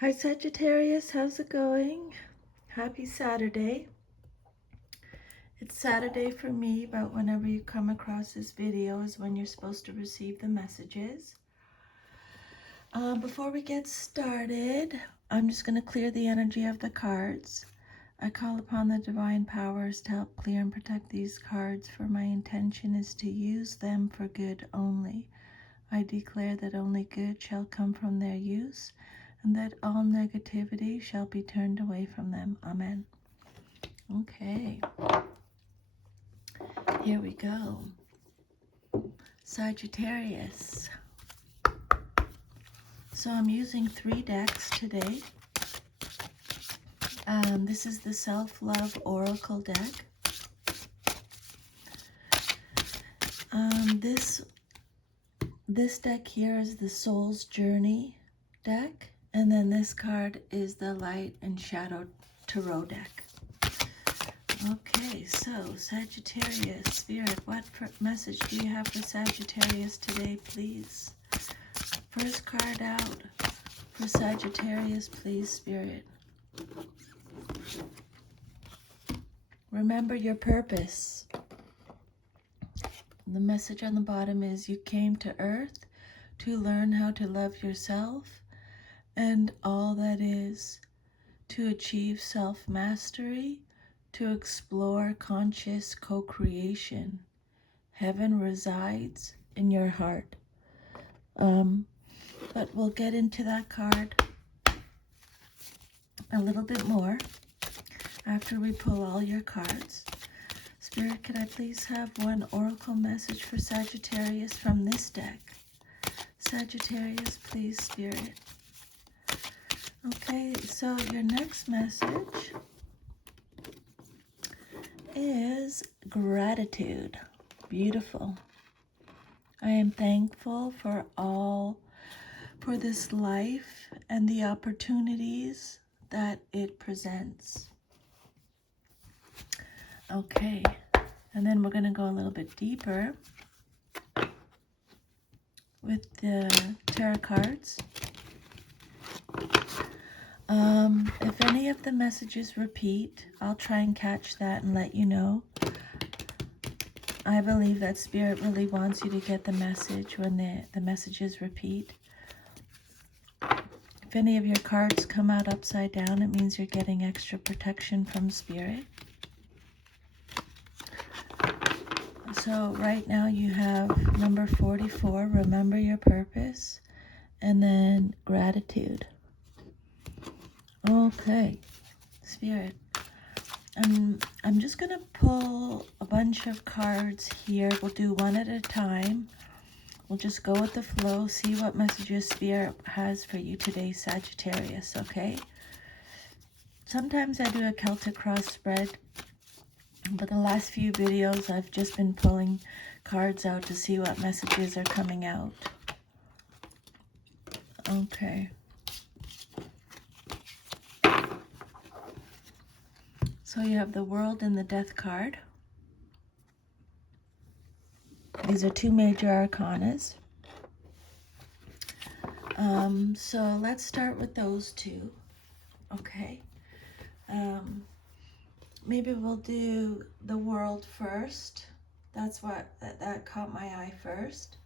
Hi Sagittarius, how's it going? Happy Saturday. It's Saturday for me, but whenever you come across this video is when you're supposed to receive the messages. Before we get started, I'm just going to clear the energy of the cards. I call upon the divine powers to help clear and protect these cards, for my intention is to use them for good only. I declare that only good shall come from their use, and that all negativity shall be turned away from them. Amen. Okay, here we go. Sagittarius. So I'm using 3 decks today. This is the Self-Love Oracle deck. This deck here is the Soul's Journey deck, and then this card is the Light and Shadow Tarot deck. Okay, so Sagittarius, Spirit, what message do you have for Sagittarius today, please? First card out for Sagittarius, please, Spirit. Remember your purpose. The message on the bottom is you came to Earth to learn how to love yourself and all that is, to achieve self-mastery, to explore conscious co-creation. Heaven resides in your heart. But we'll get into that card a little bit more after we pull all your cards. Spirit, could I please have one oracle message for Sagittarius from this deck? Sagittarius, please, Spirit. Okay, so your next message is gratitude. Beautiful. I am thankful for this life and the opportunities that it presents. Okay, and then we're going to go a little bit deeper with the tarot cards. If any of the messages repeat, I'll try and catch that and let you know. I believe that Spirit really wants you to get the message when the messages repeat. If any of your cards come out upside down, it means you're getting extra protection from Spirit. So right now you have number 44, remember your purpose, and then gratitude. Okay, Spirit. I'm just going to pull a bunch of cards here. We'll do one at a time. We'll just go with the flow, see what messages Spirit has for you today, Sagittarius, okay? Sometimes I do a Celtic cross spread, but the last few videos I've just been pulling cards out to see what messages are coming out. Okay. So you have the World and the Death card. These are 2 major arcanas. So let's start with those 2. Okay. Maybe we'll do the World first. That's what that caught my eye first.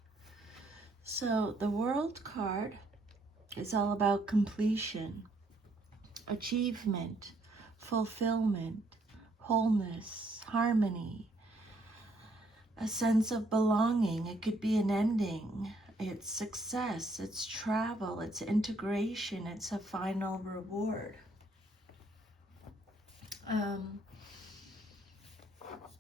So the World card is all about completion, achievement, fulfillment, wholeness, harmony, a sense of belonging. It could be an ending. It's success, it's travel, it's integration, it's a final reward.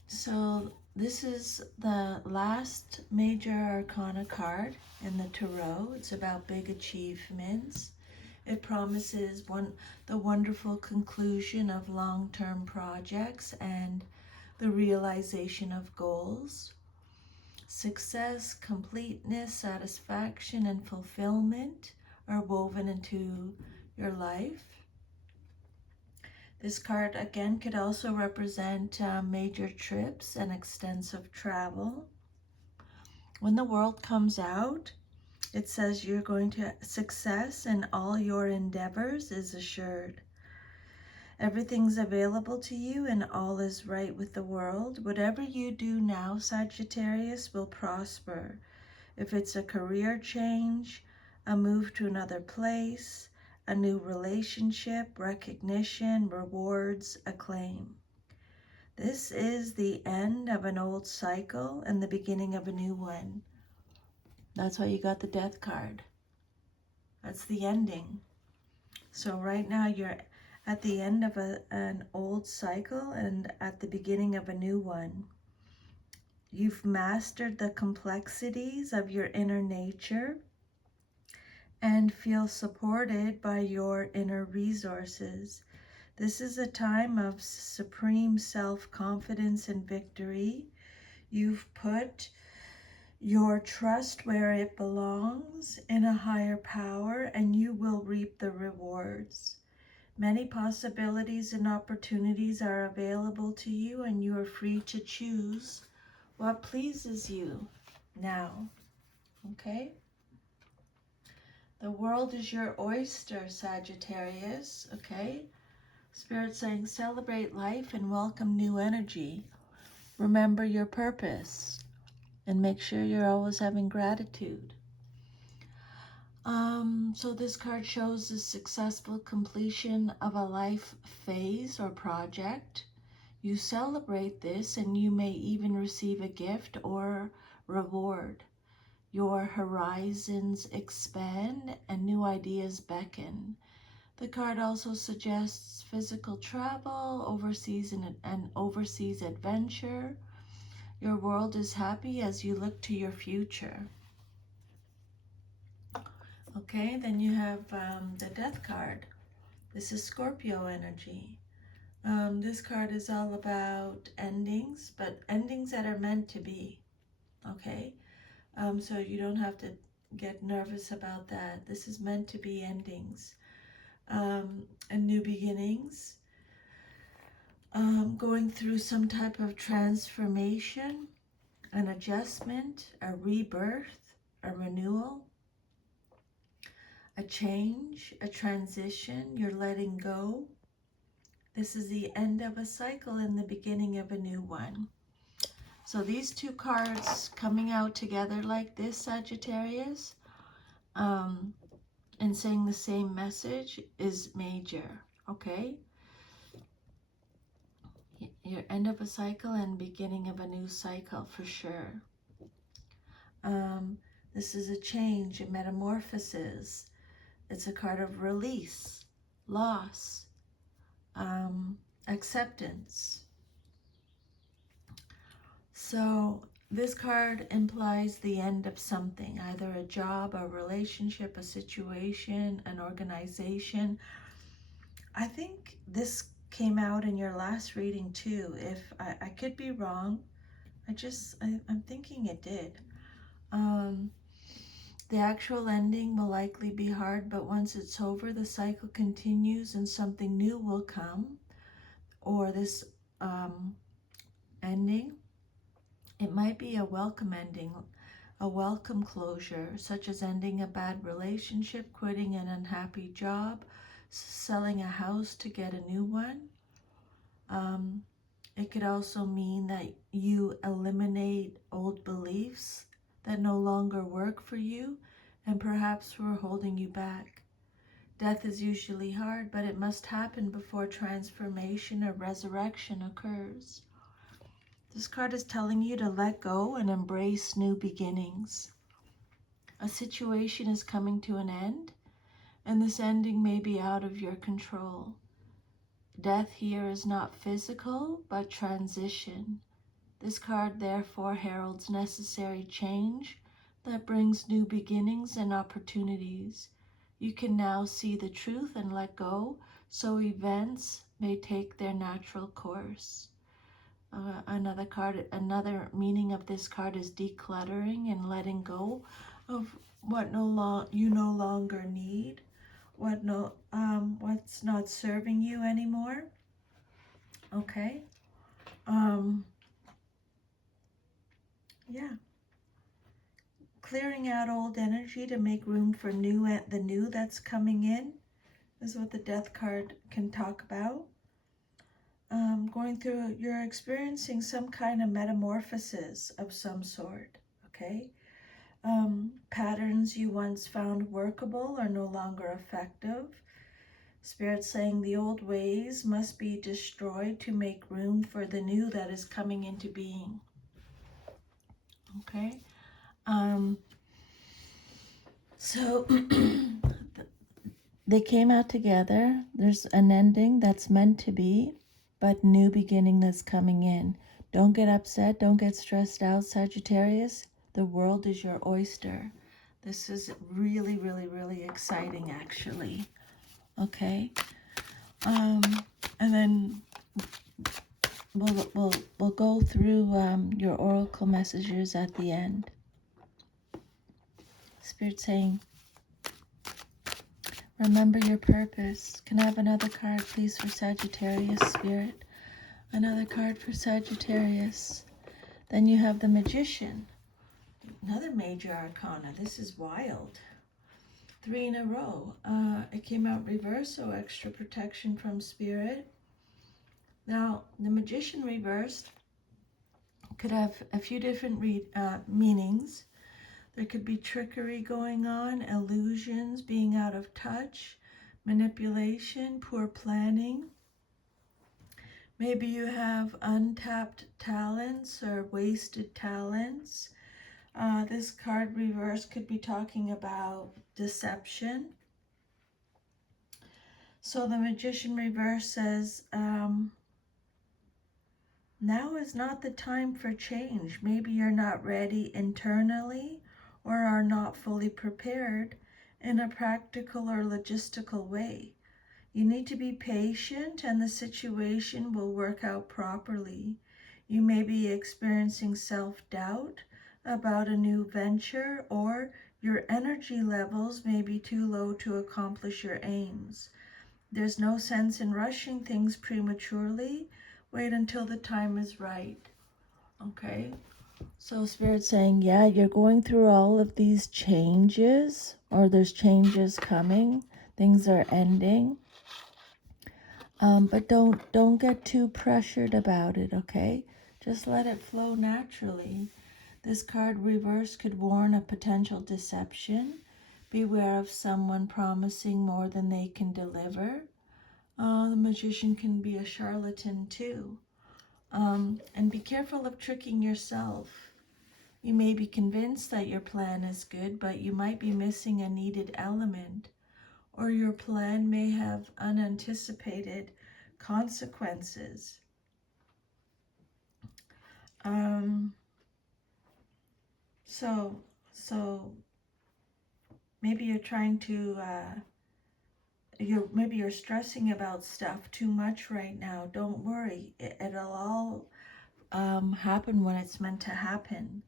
So this is the last major arcana card in the tarot. It's about big achievements. It promises the wonderful conclusion of long-term projects and the realization of goals. Success, completeness, satisfaction, and fulfillment are woven into your life. This card, again, could also represent major trips and extensive travel. When the World comes out, It says you're going to success in all your endeavors is assured. Everything's available to you and all is right with the world. Whatever you do now, Sagittarius, will prosper. If it's a career change, a move to another place, a new relationship, recognition, rewards, acclaim. This is the end of an old cycle and the beginning of a new one. That's why you got the Death card. That's the ending. So right now you're at the end of an old cycle and at the beginning of a new one. You've mastered the complexities of your inner nature and feel supported by your inner resources. This is a time of supreme self-confidence and victory. You've put your trust where it belongs in a higher power, and you will reap the rewards. Many possibilities and opportunities are available to you, and you are free to choose what pleases you now. Okay? The world is your oyster, Sagittarius. Okay? Spirit saying celebrate life and welcome new energy. Remember your purpose and make sure you're always having gratitude. So this card shows the successful completion of a life phase or project. You celebrate this and you may even receive a gift or reward. Your horizons expand and new ideas beckon. The card also suggests physical travel, overseas and overseas adventure. Your world is happy as you look to your future. Okay, then you have the Death card. This is Scorpio energy. This card is all about endings, but endings that are meant to be. Okay, so you don't have to get nervous about that. This is meant to be endings and new beginnings. Going through some type of transformation, an adjustment, a rebirth, a renewal, a change, a transition. You're letting go. This is the end of a cycle and the beginning of a new one. So these two cards coming out together like this, Sagittarius, and saying the same message is major, okay? Your end of a cycle and beginning of a new cycle for sure. This is a change, a metamorphosis. It's a card of release, loss, acceptance. So this card implies the end of something, either a job, a relationship, a situation, an organization. I think this came out in your last reading too. If I could be wrong, I'm thinking it did. The actual ending will likely be hard, but once it's over, the cycle continues and something new will come. Or this ending, it might be a welcome ending, a welcome closure, such as ending a bad relationship, quitting an unhappy job, selling a house to get a new one. It could also mean that you eliminate old beliefs that no longer work for you and perhaps were holding you back. Death is usually hard, but it must happen before transformation or resurrection occurs. This card is telling you to let go and embrace new beginnings. A situation is coming to an end, and this ending may be out of your control. Death here is not physical, but transition. This card therefore heralds necessary change that brings new beginnings and opportunities. You can now see the truth and let go, so events may take their natural course. Another meaning of this card is decluttering and letting go of what you no longer need, what's not serving you anymore. Okay. Yeah. clearing out old energy to make room for the new that's coming in is what the Death card can talk about. Going through, you're experiencing some kind of metamorphosis of some sort, okay? Patterns you once found workable are no longer effective. Spirit saying the old ways must be destroyed to make room for the new that is coming into being. Okay? So they came out together. There's an ending that's meant to be, but new beginning that's coming in. Don't get upset. Don't get stressed out, Sagittarius. The world is your oyster. This is really, really, really exciting, actually. Okay? And then we'll go through your oracle messages at the end. Spirit saying, remember your purpose. Can I have another card, please, for Sagittarius, Spirit? Another card for Sagittarius. Then you have the Magician. Another major arcana. This is wild. 3 in a row. It came out reverse, so extra protection from Spirit. Now, the Magician reversed could have a few different meanings. There could be trickery going on, illusions, being out of touch, manipulation, poor planning. Maybe you have untapped talents or wasted talents. This card reverse could be talking about deception. So the Magician reverse says, now is not the time for change. Maybe you're not ready internally or are not fully prepared in a practical or logistical way. You need to be patient and the situation will work out properly. You may be experiencing self-doubt about a new venture, or your energy levels may be too low to accomplish your aims. There's no sense in rushing things prematurely. Wait until the time is right. Okay? So Spirit's saying, yeah, you're going through all of these changes, or there's changes coming. Things are ending. But don't get too pressured about it, okay? Just let it flow naturally. This card reverse could warn of potential deception. Beware of someone promising more than they can deliver. The Magician can be a charlatan too. And be careful of tricking yourself. You may be convinced that your plan is good, but you might be missing a needed element, or your plan may have unanticipated consequences. So maybe you're trying to maybe you're stressing about stuff too much right now. Don't worry, it'll all happen when it's meant to happen.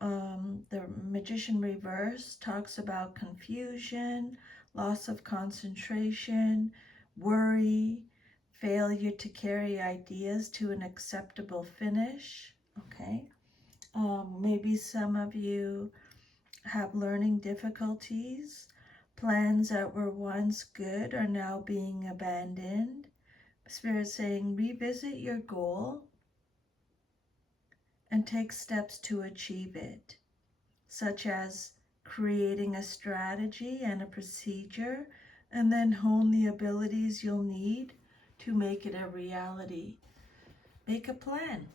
The Magician reverse talks about confusion, loss of concentration, worry, failure to carry ideas to an acceptable finish. Okay. Maybe some of you have learning difficulties. Plans that were once good are now being abandoned. Spirit saying, revisit your goal and take steps to achieve it, such as creating a strategy and a procedure, and then hone the abilities you'll need to make it a reality. Make a plan.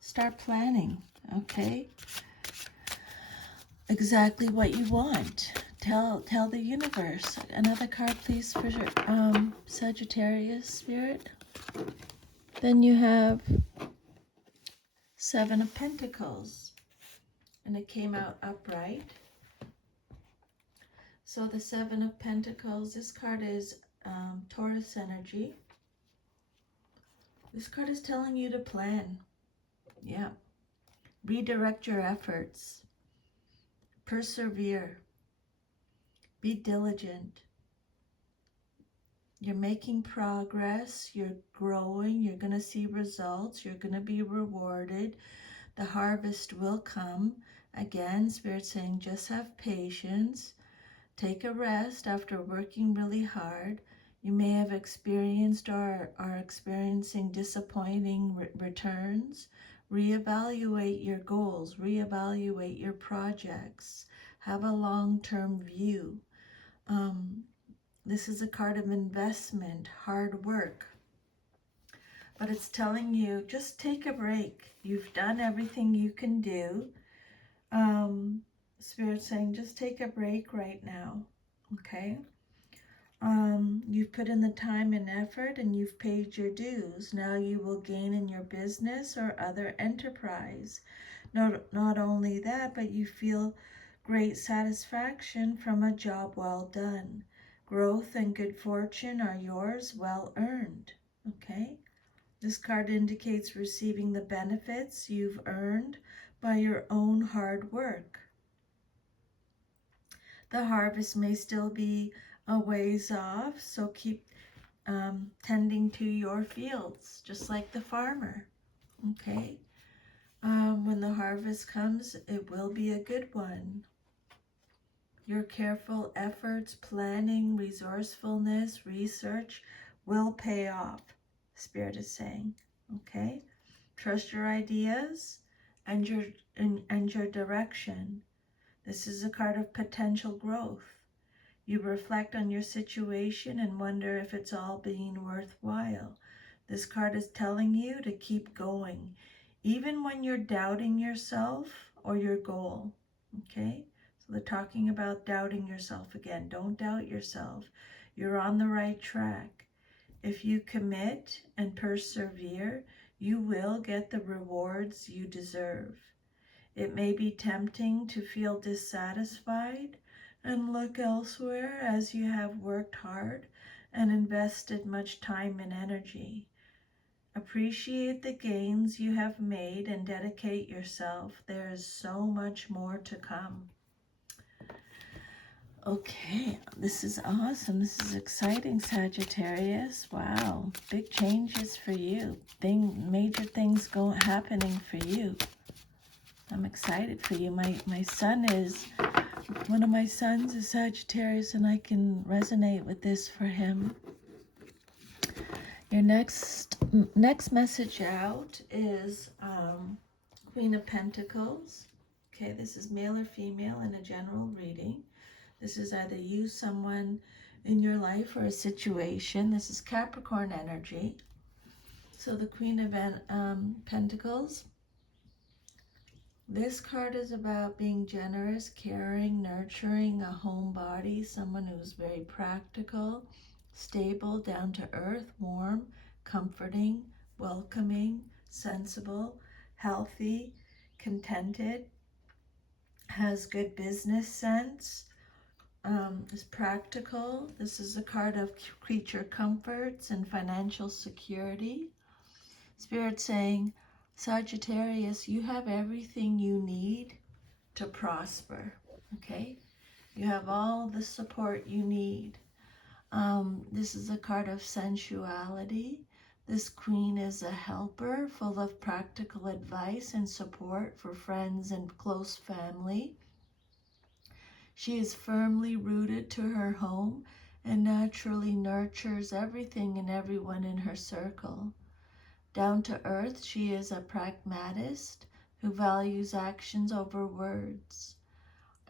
Start planning, okay? Exactly what you want. Tell the universe. Another card, please, for Sagittarius, Spirit. Then you have 7 of Pentacles, and it came out upright. So the 7 of Pentacles, this card is Taurus energy. This card is telling you to plan. Yeah. Redirect your efforts. Persevere. Be diligent. You're making progress. You're growing. You're going to see results. You're going to be rewarded. The harvest will come. Again, Spirit saying just have patience. Take a rest after working really hard. You may have experienced or are experiencing disappointing returns. Reevaluate your goals, reevaluate your projects. Have a long-term view. This is a card of investment, hard work. But it's telling you, just take a break. You've done everything you can do. Spirit's saying, just take a break right now, okay? You've put in the time and effort and you've paid your dues. Now you will gain in your business or other enterprise. Not only that, but you feel great satisfaction from a job well done. Growth and good fortune are yours, well earned, okay? This card indicates receiving the benefits you've earned by your own hard work. The harvest may still be a ways off, so keep tending to your fields, just like the farmer, okay? When the harvest comes, it will be a good one. Your careful efforts, planning, resourcefulness, research will pay off, Spirit is saying, okay? Trust your ideas and your direction. This is a card of potential growth. You reflect on your situation and wonder if it's all being worthwhile. This card is telling you to keep going, even when you're doubting yourself or your goal, okay? So they're talking about doubting yourself again. Don't doubt yourself. You're on the right track. If you commit and persevere, you will get the rewards you deserve. It may be tempting to feel dissatisfied and look elsewhere as you have worked hard and invested much time and energy. Appreciate the gains you have made and dedicate yourself. There is so much more to come. Okay, this is awesome. This is exciting, Sagittarius. Wow, big changes for you. Major things happening for you. I'm excited for you. One of my sons is Sagittarius, and I can resonate with this for him. Your next message out is Queen of Pentacles. Okay, this is male or female in a general reading. This is either you, someone in your life, or a situation. This is Capricorn energy. So the Queen of Pentacles. This card is about being generous, caring, nurturing, a homebody, someone who's very practical, stable, down to earth, warm, comforting, welcoming, sensible, healthy, contented, has good business sense, is practical. This is a card of creature comforts and financial security. Spirit saying, Sagittarius, you have everything you need to prosper, okay? You have all the support you need. This is a card of sensuality. This queen is a helper, full of practical advice and support for friends and close family. She is firmly rooted to her home and naturally nurtures everything and everyone in her circle. Down to earth, she is a pragmatist who values actions over words.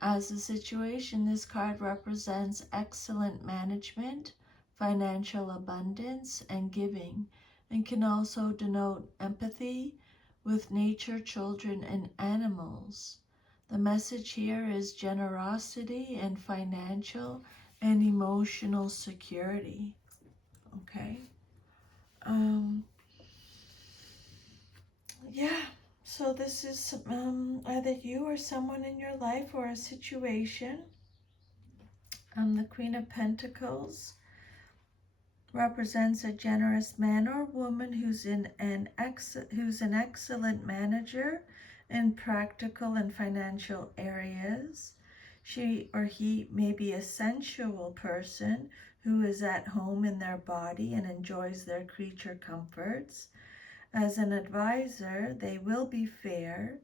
As a situation, this card represents excellent management, financial abundance, and giving, and can also denote empathy with nature, children, and animals. The message here is generosity and financial and emotional security. Okay. Yeah, so this is either you or someone in your life or a situation. The Queen of Pentacles represents a generous man or woman who's an excellent manager in practical and financial areas. She or he may be a sensual person who is at home in their body and enjoys their creature comforts. As an advisor, they will be fair.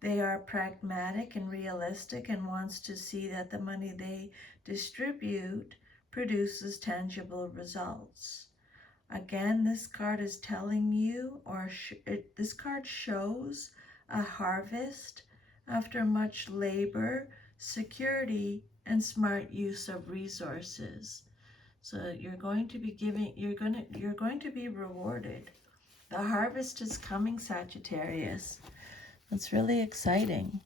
They are pragmatic and realistic and wants to see that the money they distribute produces tangible results. Again, this card is telling you, this card shows a harvest after much labor, security, and smart use of resources. So you're going to be rewarded. The harvest is coming, Sagittarius. That's really exciting.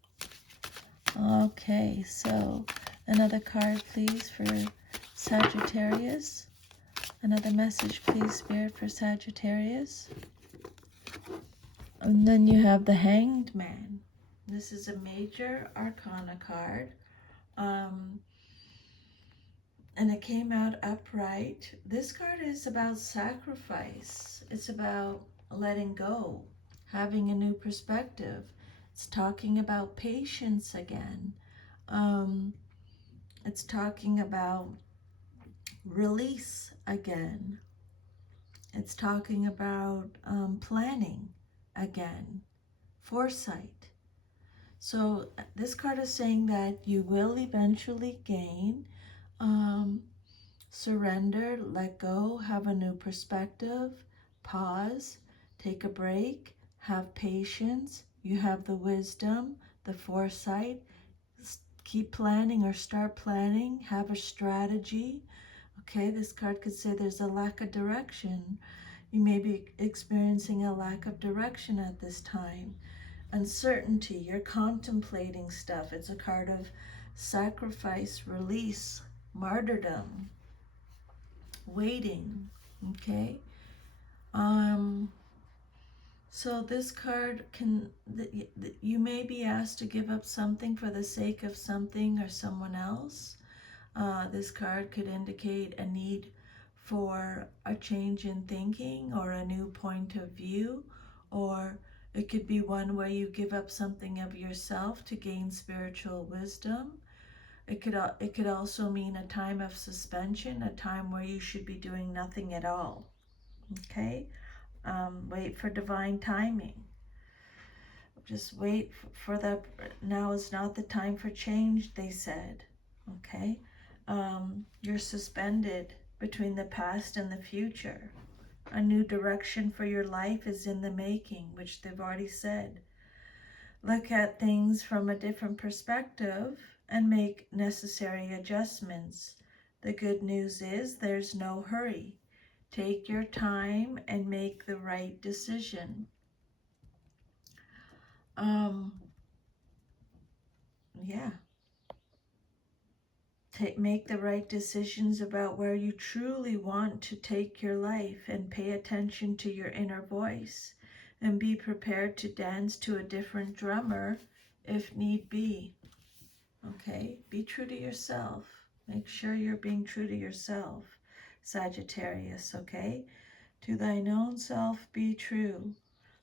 Okay, so another card, please, for Sagittarius. Another message, please, Spirit, for Sagittarius. And then you have the Hanged Man. This is a major arcana card. And it came out upright. This card is about sacrifice. It's about letting go, having a new perspective. It's talking about patience again. It's talking about release again. It's talking about planning again, foresight. So this card is saying that you will eventually gain surrender, let go, have a new perspective, pause, take a break, have patience. You have the wisdom, the foresight. Keep planning or start planning, have a strategy. Okay, this card could say there's a lack of direction. You may be experiencing a lack of direction at this time. Uncertainty, you're contemplating stuff. It's a card of sacrifice, release, martyrdom, waiting. Okay, so this card you may be asked to give up something for the sake of something or someone else. This card could indicate a need for a change in thinking or a new point of view, or it could be one where you give up something of yourself to gain spiritual wisdom. It could also mean a time of suspension, a time where you should be doing nothing at all. Okay? Wait for divine timing. Just wait for now is not the time for change, they said. Okay? You're suspended between the past and the future. A new direction for your life is in the making, which they've already said. Look at things from a different perspective and make necessary adjustments. The good news is there's no hurry. Take your time and make the right decision. Yeah. Make the right decisions about where you truly want to take your life, and pay attention to your inner voice, and be prepared to dance to a different drummer if need be. Okay? Be true to yourself. Make sure you're being true to yourself, Sagittarius, okay? To thine own self be true.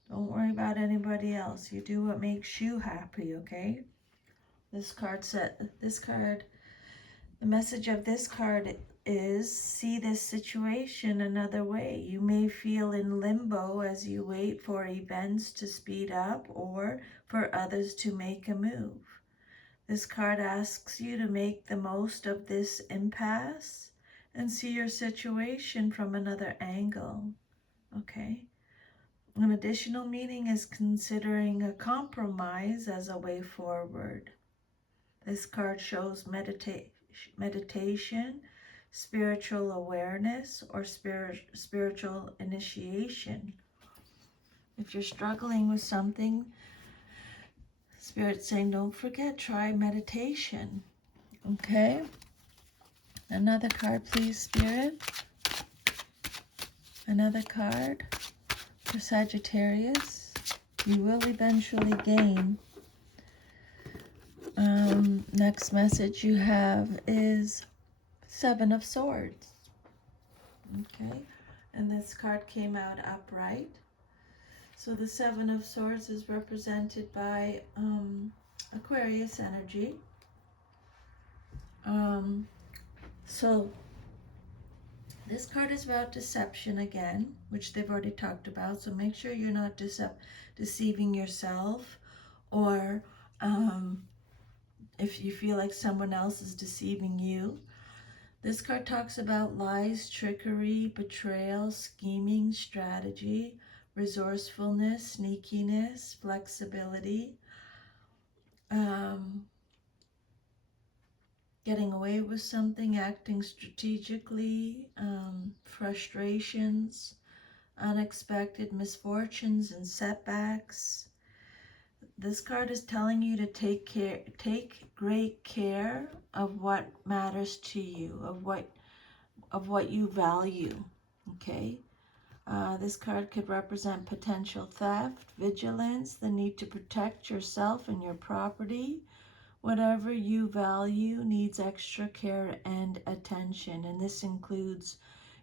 Don't worry about anybody else. You do what makes you happy, okay? The message of this card is, see this situation another way. You may feel in limbo as you wait for events to speed up or for others to make a move. This card asks you to make the most of this impasse and see your situation from another angle. Okay? An additional meaning is considering a compromise as a way forward. This card shows meditation, spiritual awareness, or spiritual initiation. If you're struggling with something, Spirit's saying, don't forget, try meditation. Okay? Another card, please, Spirit. Another card for Sagittarius. You will eventually gain. Next message you have is Seven of Swords. Okay, and this card came out upright. So the Seven of Swords is represented by Aquarius energy. So This card is about deception again, which they've already talked about. So make sure you're not deceiving yourself, or if you feel like someone else is deceiving you. This card talks about lies, trickery, betrayal, scheming, strategy, resourcefulness, sneakiness, flexibility, getting away with something, acting strategically, frustrations, unexpected misfortunes and setbacks. This card is telling you to take great care of what matters to you, of what you value. Okay. This card could represent potential theft, vigilance, the need to protect yourself and your property. Whatever you value needs extra care and attention, and this includes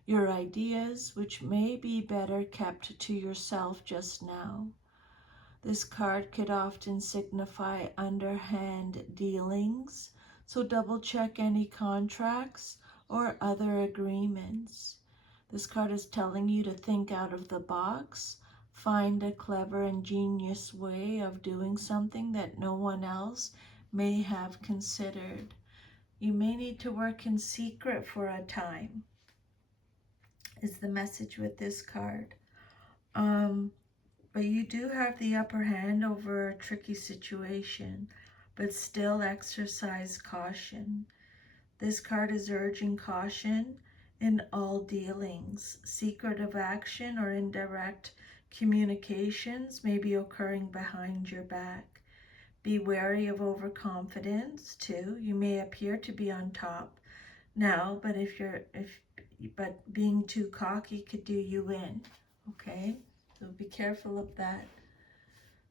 your ideas, which may be better kept to yourself just now. This card could often signify underhand dealings, so double check any contracts or other agreements. This card is telling you to think out of the box, find a clever, ingenious way of doing something that no one else may have considered. You may need to work in secret for a time, is the message with this card. But you do have the upper hand over a tricky situation, but still exercise caution. This card is urging caution in all dealings. Secretive action or indirect communications may be occurring behind your back. Be wary of overconfidence too. You may appear to be on top now, but but being too cocky could do you in. Okay, so be careful of that.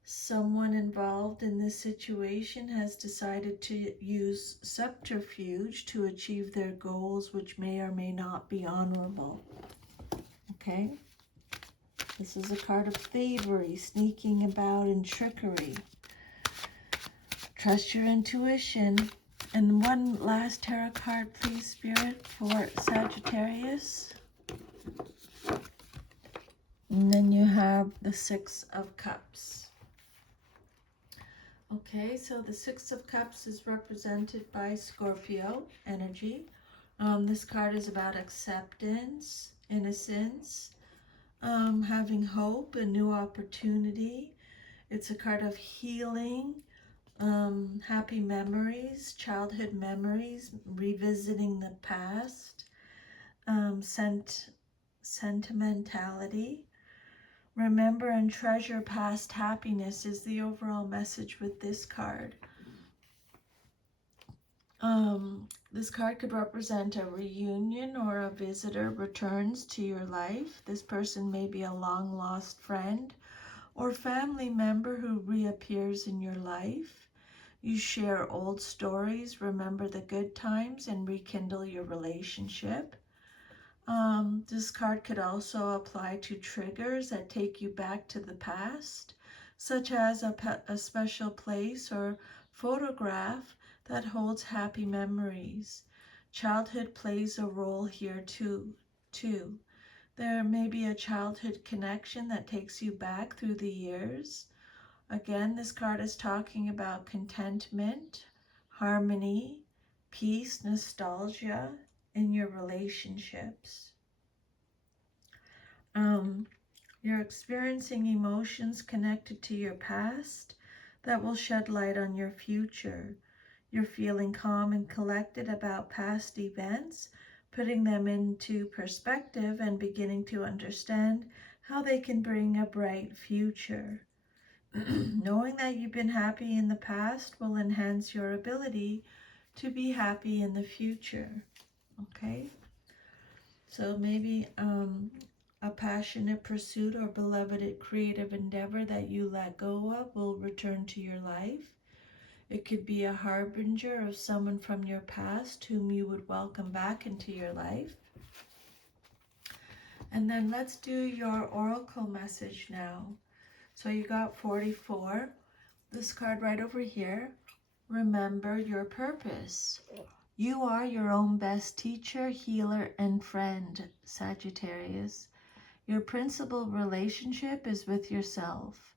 Someone involved in this situation has decided to use subterfuge to achieve their goals, which may or may not be honorable. Okay? This is a card of thievery, sneaking about, and trickery. Trust your intuition. And one last tarot card, please, Spirit, for Sagittarius. And then you have the Six of Cups. Okay, so the Six of Cups is represented by Scorpio energy. This card is about acceptance, innocence, having hope, a new opportunity. It's a card of healing, happy memories, childhood memories, revisiting the past, sentimentality. Remember and treasure past happiness is the overall message with this card. This card could represent a reunion or a visitor returns to your life. This person may be a long-lost friend or family member who reappears in your life. You share old stories, remember the good times, and rekindle your relationship. This card could also apply to triggers that take you back to the past, such as a special place or photograph that holds happy memories. Childhood plays a role here too. There may be a childhood connection that takes you back through the years. Again, this card is talking about contentment, harmony, peace, nostalgia in your relationships. You're experiencing emotions connected to your past that will shed light on your future. You're feeling calm and collected about past events, putting them into perspective and beginning to understand how they can bring a bright future. Knowing that you've been happy in the past will enhance your ability to be happy in the future. Okay? So maybe a passionate pursuit or beloved creative endeavor that you let go of will return to your life. It could be a harbinger of someone from your past whom you would welcome back into your life. And then let's do your oracle message now. So you got 44. This card right over here. Remember your purpose. You are your own best teacher, healer, and friend, Sagittarius. Your principal relationship is with yourself.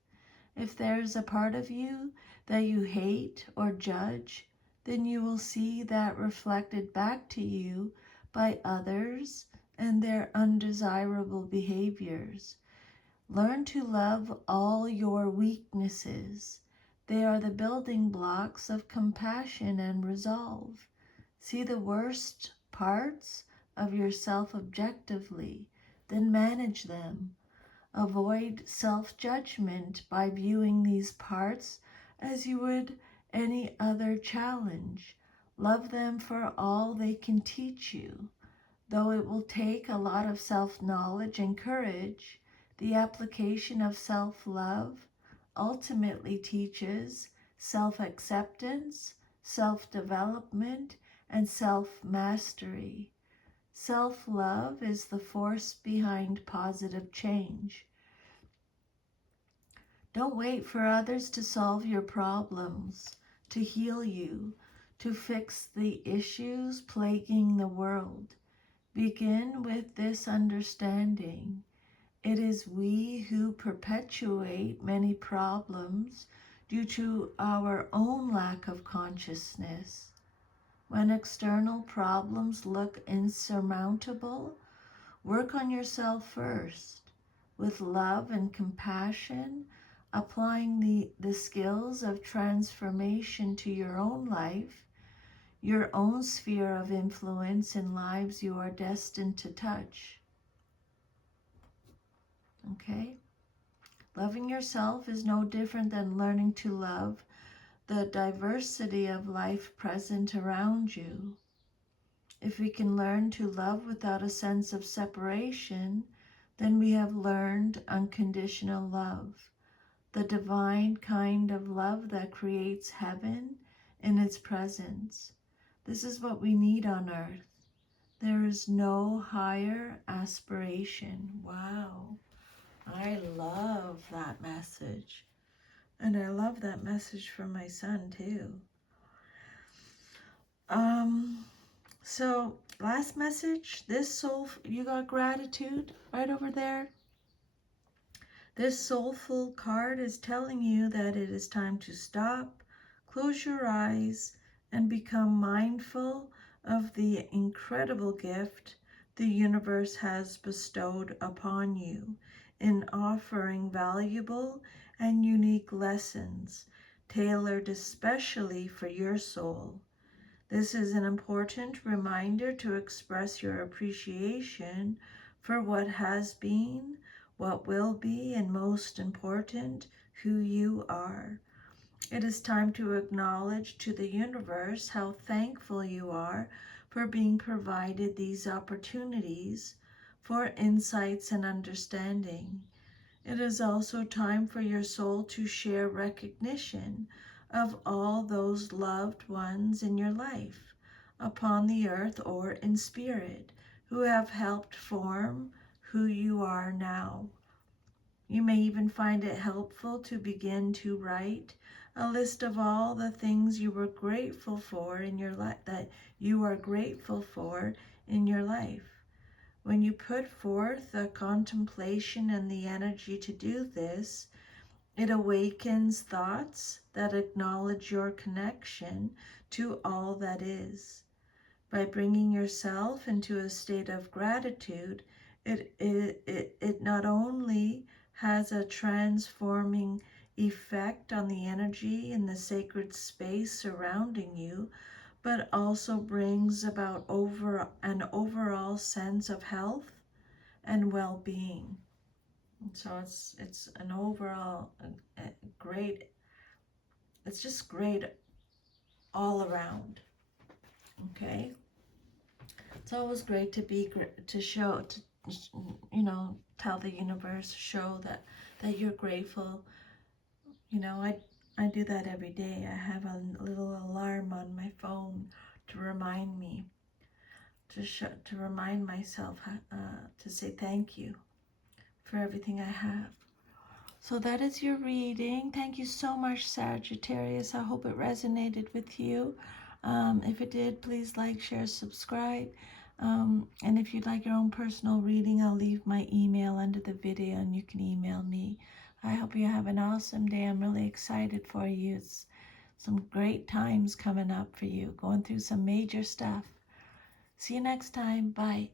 If there's a part of you that you hate or judge, then you will see that reflected back to you by others and their undesirable behaviors. Learn to love all your weaknesses. They are the building blocks of compassion and resolve. See the worst parts of yourself objectively, then manage them. Avoid self-judgment by viewing these parts as you would any other challenge. Love them for all they can teach you. Though it will take a lot of self-knowledge and courage, the application of self-love ultimately teaches self-acceptance, self-development, and self-mastery. Self-love is the force behind positive change. Don't wait for others to solve your problems, to heal you, to fix the issues plaguing the world. Begin with this understanding. It is we who perpetuate many problems due to our own lack of consciousness. When external problems look insurmountable, work on yourself first. With love and compassion, applying the skills of transformation to your own life, your own sphere of influence in lives you are destined to touch. Okay? Loving yourself is no different than learning to love the diversity of life present around you. If we can learn to love without a sense of separation, then we have learned unconditional love, the divine kind of love that creates heaven in its presence. This is what we need on earth. There is no higher aspiration. Wow. I love that message. And I love that message from my son too. So last message, this soul, you got gratitude right over there. This soulful card is telling you that it is time to stop, close your eyes, and become mindful of the incredible gift the universe has bestowed upon you in offering valuable and unique lessons tailored especially for your soul. This is an important reminder to express your appreciation for what has been, what will be, and most important, who you are. It is time to acknowledge to the universe how thankful you are for being provided these opportunities for insights and understanding. It is also time for your soul to share recognition of all those loved ones in your life, upon the earth or in spirit, who have helped form who you are now. You may even find it helpful to begin to write a list of all the things you were grateful for in your life, that you are grateful for in your life. When you put forth the contemplation and the energy to do this, it awakens thoughts that acknowledge your connection to all that is. By bringing yourself into a state of gratitude, it not only has a transforming effect on the energy in the sacred space surrounding you, but also brings about an overall sense of health and well-being. So it's an overall great, it's just great all around. Okay, it's always great to be to show to, you know, tell the universe, show that you're grateful. You know, I do that every day. I have a little alarm on my phone to remind me, to remind myself to say thank you for everything I have. So that is your reading. Thank you so much, Sagittarius. I hope it resonated with you. If it did, please like, share, subscribe. And if you'd like your own personal reading, I'll leave my email under the video and you can email me. I hope you have an awesome day. I'm really excited for you. It's some great times coming up for you, going through some major stuff. See you next time. Bye.